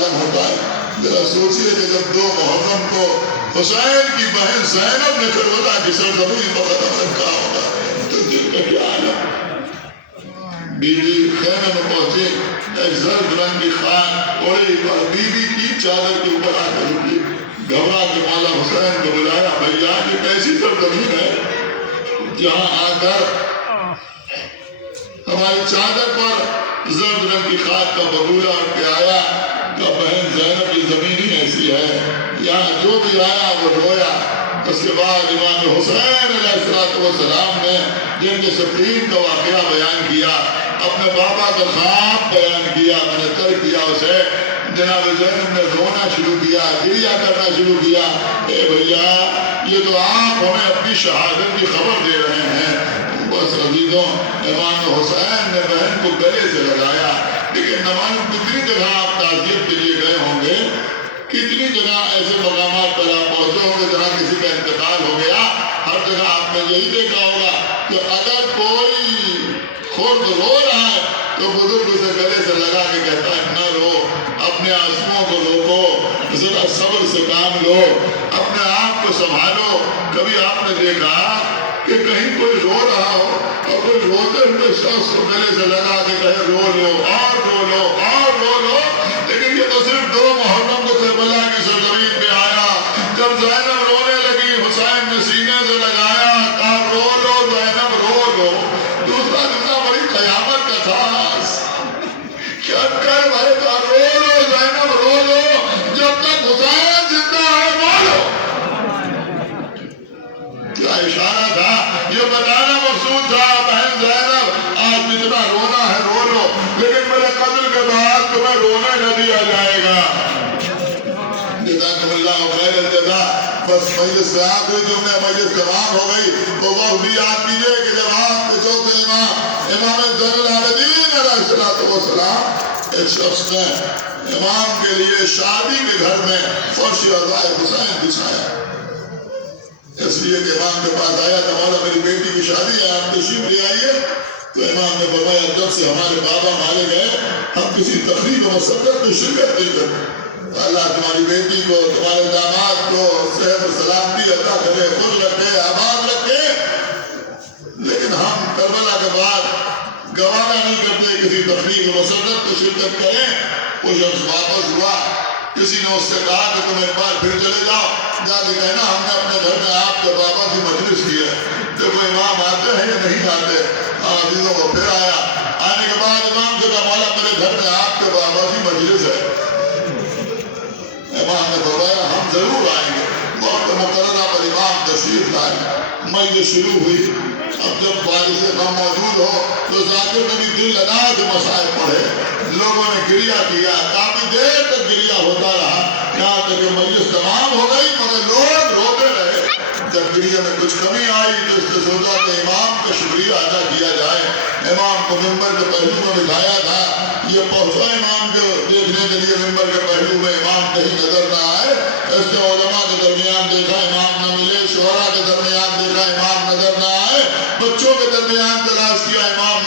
عالم ہوتا ہے. ذرا سوچئے کہ جب 2 محرم کو حسین کی بہن زینب نے کربلا کی سرزمین پر قدم رکھا ہوگا تو دل کا کیا عالم. بی بی خیمے میں پہنچے، ایک زرد رنگ کی خان اوڑی پر بی بی کی چادر کے اوپر آ کر رکی. گھبرا کے مولا حسین کو بلایا، بھیا یہ کیسی سرزمین ہے جہاں آ کر ہماری چادر پر زرد رنگ کی خاک کا بگولا اٹھ کے آیا کہ بہن زینب کی زمین ہی ایسی ہے. یہاں جو بھی آیا وہ رویا. اس کے بعد امام حسین علیہ السلام نے جن کے 70 کا واقعہ بیان کیا، اپنے بابا کا خواب بیان کیا، میں نے ترک کیا اسے. جناب زینب نے رونا شروع کیا، گریہ کرنا شروع کیا. اے بھیا یہ تو آپ ہمیں اپنی شہادت کی خبر دے رہے ہیں. بس عزیزوں، امام حسین نے بہن کو گلے سے لگایا. لیکن نہ معلوم کتنی جگہ آپ تعزیت کے لیے گئے ہوں گے، کتنی جگہ ایسے مقامات پر آپ پہنچے ہوں گے جہاں کسی کا انتقال ہو گیا. ہر جگہ آپ نے یہی دیکھا ہوگا کہ اگر کوئی خود رو رہا ہے تو بزرگ اسے گلے سے لگا کے کہتا ہے نہ رو، اپنے آنسوؤں کو روکو، ذرا صبر سے کام لو، اپنے آپ کو سنبھالو. کبھی آپ نے دیکھا کہ کہیں کوئی رو رہا ہو اور کوئی روتے ہوئے شخص کو گلے سے لگا کے کہے رو لو اور رو لو اور رو لو. لیکن یہ تو صرف 2 محرم کو کربلا کی سرزمین پہ آیا. جب زینب رونے لگی، حسین نے سینے سے لگایا، کہا رو لو زینب رو لو. دوسرا جملہ بڑی قیامت کا خاص کیا کر بھائی، کہا رو لو زینب رو لو، جب تک حسین زندہ ہے رو لو. کیا اشارہ تھا، یہ بتانا مقصود تھا بہن زینب آج جتنا رونا ہے رو لو، لیکن میرے قتل کے بعد تمہیں رونے نہ دیا جائے گا. جزاکم اللہ خیر الجزا. بس مجلس سے آپ ہوئی، جو میں مجلس تمام ہو گئی. تو وہ بھی یاد کیجئے کہ جب آپ کے چوتھے امام زین العابدین علیہ السلام ایک شخص نے امام کے لیے شادی کے گھر میں فرش عزائے حسین بچھایا. اس لیے کہ امام کے پاس آیا تھا، مولا میری بیٹی کی شادی ہے، آپ تشریف لے آئیے. تو امام نے فرمایا جب سے ہمارے بابا مارے گئے ہم کسی تقریب و مسرت میں شرکت نہیں کرتے. اللہ تمہاری بیٹی کو، تمہارے داماد کو صحت و سلامتی عطا کرے، خوش رکھے، آباد رکھے. لیکن ہم کربلا کے بعد گوارا نہیں کرتے کسی تقریب و مسرت میں شرکت کریں. وہ شخص واپس ہوا، کسی نے اس سے کہا کہ تم ایک بار پھر چلے جاؤ، جا کے کہنا ہم نے اپنے گھر میں آپ کے بابا کی مجلس کی ہے. دیکھو امام آتے ہیں یا نہیں آتے. عزیزوں کو پھر آیا. آنے کے بعد امام سے کہا مولا میرے گھر میں آپ کے بابا کی مجلس ہے. امام نے فرمایا ہم ضرور آئیں گے. وقت مقررہ پر امام تشریف لائے. مجلس شروع ہوئی. اب جب بارش غم موجود ہو تو ذاکر نے بھی دل لگا کے مسائل پڑھے. لوگوں نے گریہ کیا، کافی دیر تک گریہ ہوتا رہا، یہاں تک کہ مجلس تمام ہو گئی مگر لوگ روتے رہے. جب گریہ میں کچھ کمی آئی تو اس نے سوچا کہ امام کا شکریہ ادا کیا جائے. امام کو ممبر کے پہلو میں بٹھایا تھا. یہ پہنچا امام کو دیکھنے کے لیے ممبر کے پہلو میں امام کہیں نظر نہ آئے. اس نے علماء کے درمیان دیکھا امام نہ ملے، شعراء کے درمیان دیکھا امام نظر نہ آئے، بچوں کے درمیان تلاش کیا امام